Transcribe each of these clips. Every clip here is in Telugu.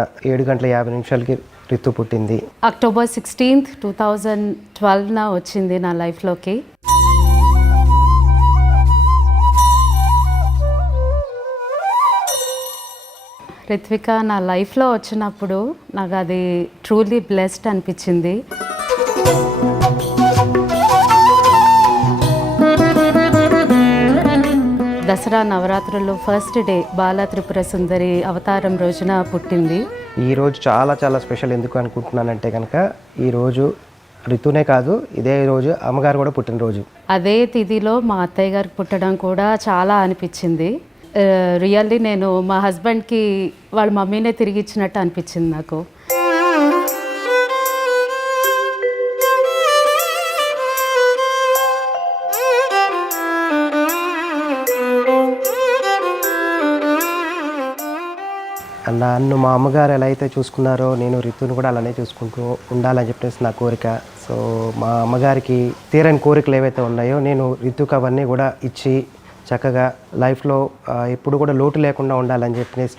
7:50 రితు పుట్టింది. అక్టోబర్ 16th 2012 వచ్చింది నా లైఫ్లోకి. రిత్విక నా లైఫ్లో వచ్చినప్పుడు నాకు అది ట్రూలీ బ్లెస్డ్ అనిపించింది. దసరా నవరాత్రుల్లో ఫస్ట్ డే బాల త్రిపుర సుందరి అవతారం రోజున పుట్టింది. ఈరోజు చాలా చాలా స్పెషల్ ఎందుకు అనుకుంటున్నానంటే కనుక ఈరోజు రితునే కాదు, ఇదే రోజు అమ్మగారు కూడా పుట్టినరోజు. అదే తిథిలో మా అత్తయ్య గారికి పుట్టడం కూడా చాలా అనిపించింది. రియల్లీ నేను మా హస్బెండ్కి వాళ్ళ మమ్మీనే తిరిగి ఇచ్చినట్టు అనిపించింది నాకు. నన్ను మా అమ్మగారు ఎలా అయితే చూసుకున్నారో నేను రితుని కూడా అలానే చూసుకుంటూ ఉండాలని చెప్పేసి నా కోరిక. సో మా అమ్మగారికి తీరని కోరికలు ఏవైతే ఉన్నాయో నేను రితుకు అవన్నీ కూడా ఇచ్చి చక్కగా లైఫ్లో ఎప్పుడు కూడా లోటు లేకుండా ఉండాలని చెప్పేసి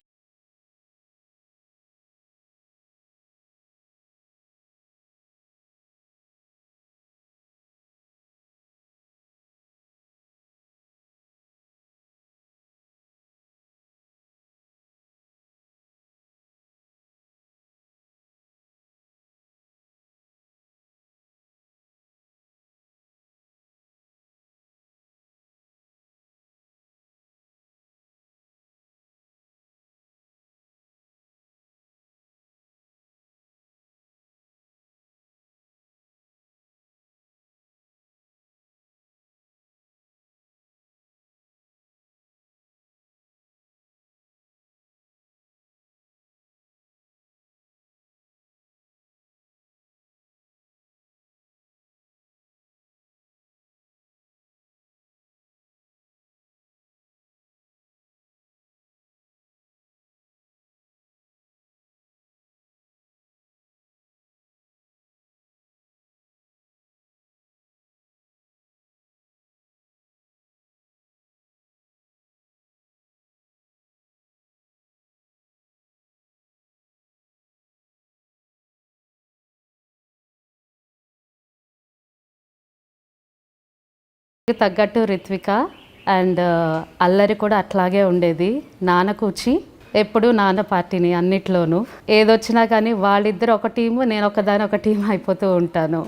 తగ్గట్టు రిత్విక అండ్ అల్లరి కూడా అట్లాగే ఉండేది. నాన్న కూర్చి ఎప్పుడు నాన్న పార్టీని అన్నిట్లోనూ ఏదొచ్చినా కానీ వాళ్ళిద్దరు ఒక టీము, నేను ఒకదాని ఒక టీం అయిపోతూ ఉంటాను.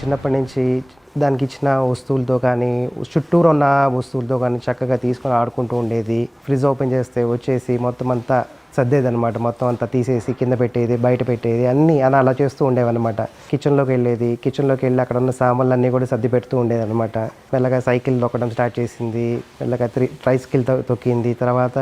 చిన్నప్పటి నుంచి దానికి ఇచ్చిన వస్తువులతో కానీ చుట్టూరు ఉన్న వస్తువులతో కానీ చక్కగా తీసుకొని ఆడుకుంటూ ఉండేది. ఫ్రిడ్జ్ ఓపెన్ చేస్తే వచ్చేసి మొత్తం అంతా సర్దేది అనమాట. మొత్తం అంతా తీసేసి కింద పెట్టేది, బయట పెట్టేది, అన్నీ అలా చేస్తూ ఉండేవన్నమాట. కిచెన్లోకి వెళ్ళేది, కిచెన్లోకి వెళ్ళి అక్కడ ఉన్న సామాన్లు అన్నీ కూడా సర్ది పెడుతూ ఉండేది అనమాట. మెల్లగా సైకిల్ తొక్కడం స్టార్ట్ చేసింది, మెల్లగా ట్రైసికిల్ తొక్కింది, తర్వాత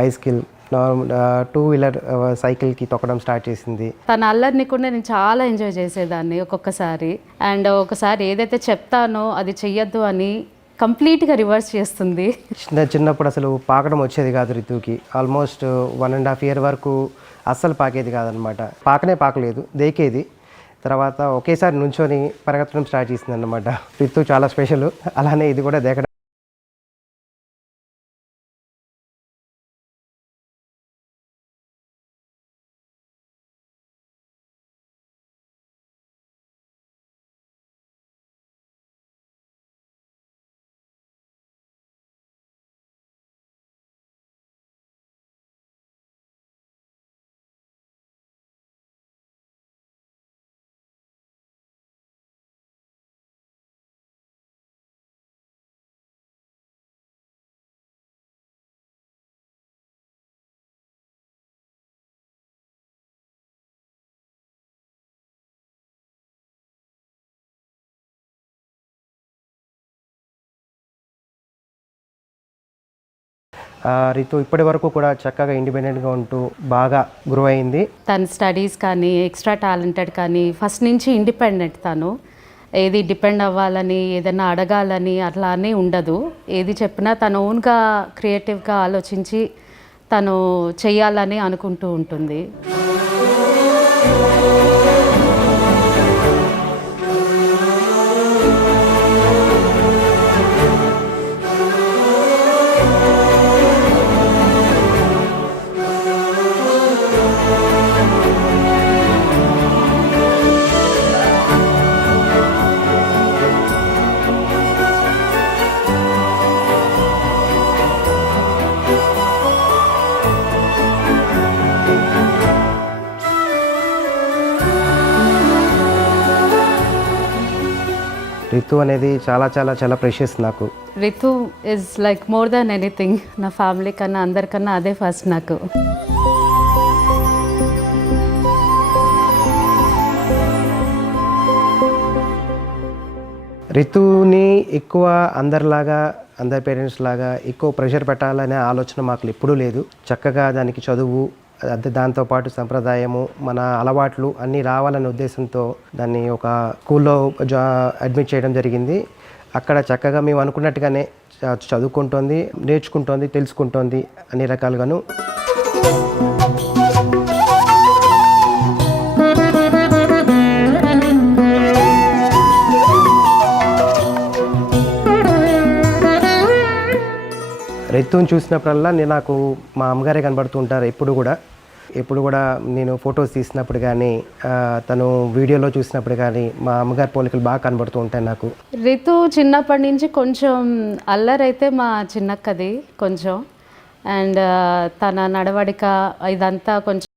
బైసికిల్ 2 వీలర్ సైకిల్కి తొక్కడం స్టార్ట్ చేసింది. తన అల్లరిని కూడా నేను చాలా ఎంజాయ్ చేసేదాన్ని ఒక్కొక్కసారి. అండ్ ఒకసారి ఏదైతే చెప్తానో అది చెయ్యొద్దు అని కంప్లీట్గా రివర్స్ చేస్తుంది. చిన్నప్పుడు అసలు పాకడం వచ్చేది కాదు రితుకి. ఆల్మోస్ట్ 1.5 year వరకు అస్సలు పాకేది కాదనమాట. పాకలేదు, దేకేది. తర్వాత ఒకేసారి నుంచొని పరిగెత్తడం స్టార్ట్ చేసింది అనమాట. రితు చాలా స్పెషల్. అలానే ఇది కూడా దేకడం. రితు ఇప్పటి వరకు కూడా చక్కగా ఇండిపెండెంట్గా ఉంటూ బాగా గ్రో అయింది. తన స్టడీస్ కానీ ఎక్స్ట్రా టాలెంటెడ్ కానీ ఫస్ట్ నుంచి ఇండిపెండెంట్. తను ఏది డిపెండ్ అవ్వాలని ఏదైనా అడగాలని అట్లా అని ఉండదు. ఏది చెప్పినా తను ఓన్గా క్రియేటివ్గా ఆలోచించి తను చెయ్యాలని అనుకుంటూ ఉంటుంది. రితు అనేది చాలా చాలా చాలా ప్రెషియస్ నాకు. Ritu is like more than anything. నా ఫ్యామిలీ కన్నా అందరికన్నా అదే ఫస్ట్ నాకు. రితుని ఎక్కువ అందరిలాగా అందరి పేరెంట్స్ లాగా ఎక్కువ ప్రెషర్ పెట్టాలనే ఆలోచన మాకు ఎప్పుడూ లేదు. చక్కగా దానికి చదువు, దాంతోపాటు సంప్రదాయము, మన అలవాట్లు అన్నీ రావాలనే ఉద్దేశంతో దాన్ని ఒక స్కూల్లో అడ్మిట్ చేయడం జరిగింది. అక్కడ చక్కగా మేము అనుకున్నట్టుగానే చదువుకుంటోంది, నేర్చుకుంటోంది, తెలుసుకుంటోంది అన్ని రకాలుగాను. రితుని చూసినప్పుడల్లా నాకు మా అమ్మగారే కనబడుతూ ఉంటారు ఎప్పుడు కూడా నేను ఫొటోస్ తీసినప్పుడు కానీ తను వీడియోలో చూసినప్పుడు కానీ మా అమ్మగారి పోలికలు బాగా కనబడుతూ ఉంటాయి నాకు. రితు చిన్నప్పటి నుంచి కొంచెం అల్లరైతే మా చిన్నక్కది కొంచెం, అండ్ తన నడవడిక ఇదంతా కొంచెం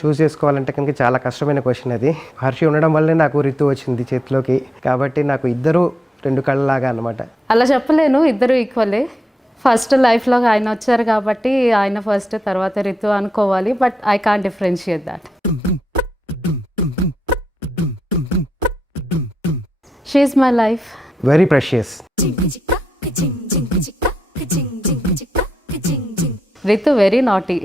చూస్ చేసుకోవాలంటే కనుక చాలా కష్టమైన క్వశ్చన్ అది. హర్షి ఉండడం వల్లే నాకు రితు వచ్చింది చేతిలోకి, కాబట్టి నాకు ఇద్దరు రెండు కళ్ళలాగా అనమాట. అలా చెప్పలేను, ఇద్దరు ఈక్వలే. ఫస్ట్ లైఫ్లో ఆయన వచ్చారు కాబట్టి ఆయన ఫస్ట్, తర్వాత రితు అనుకోవాలి. But I can't differentiate that. She is my life. Very precious. Ritu very naughty.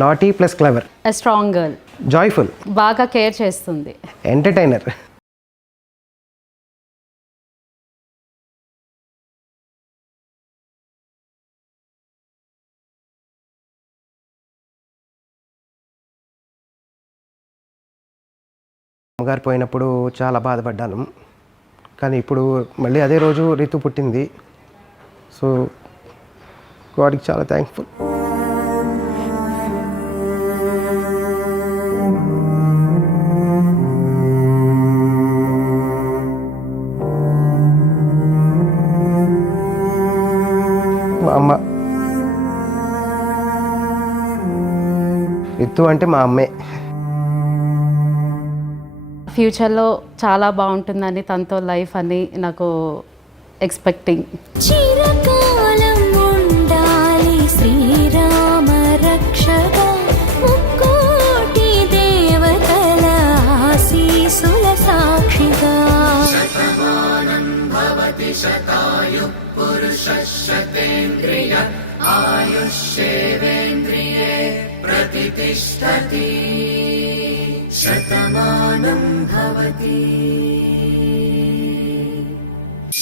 Naughty plus clever. A strong girl. Joyful. బాగా కేర్ చేస్తుంది. ఎంటర్టైనర్. అమ్మగారు పోయినప్పుడు చాలా బాధపడ్డాను, కానీ ఇప్పుడు మళ్ళీ అదే రోజు రితు పుట్టింది. సో గాడ్కి చాలా థ్యాంక్ఫుల్. మా అమ్మ రితు అంటే మా అమ్మే. ఫ్యూచర్లో చాలా బాగుంటుందని తనతో లైఫ్ అని నాకు ఎక్స్పెక్టింగ్. చిరకాలం ఉండాలి శ్రీరామ రక్షక, ముక్కోటి దేవతల ఆశీసుల సాక్షిగా. శతమానం భవతి శతాయుః పురుషః శతేంద్రియ ఆయుష్యేవేంద్రియే ప్రతితిష్ఠతి. శతమానం భవతి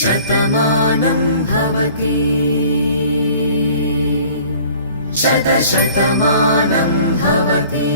శతమానం భవతి శతశతమానం భవతి.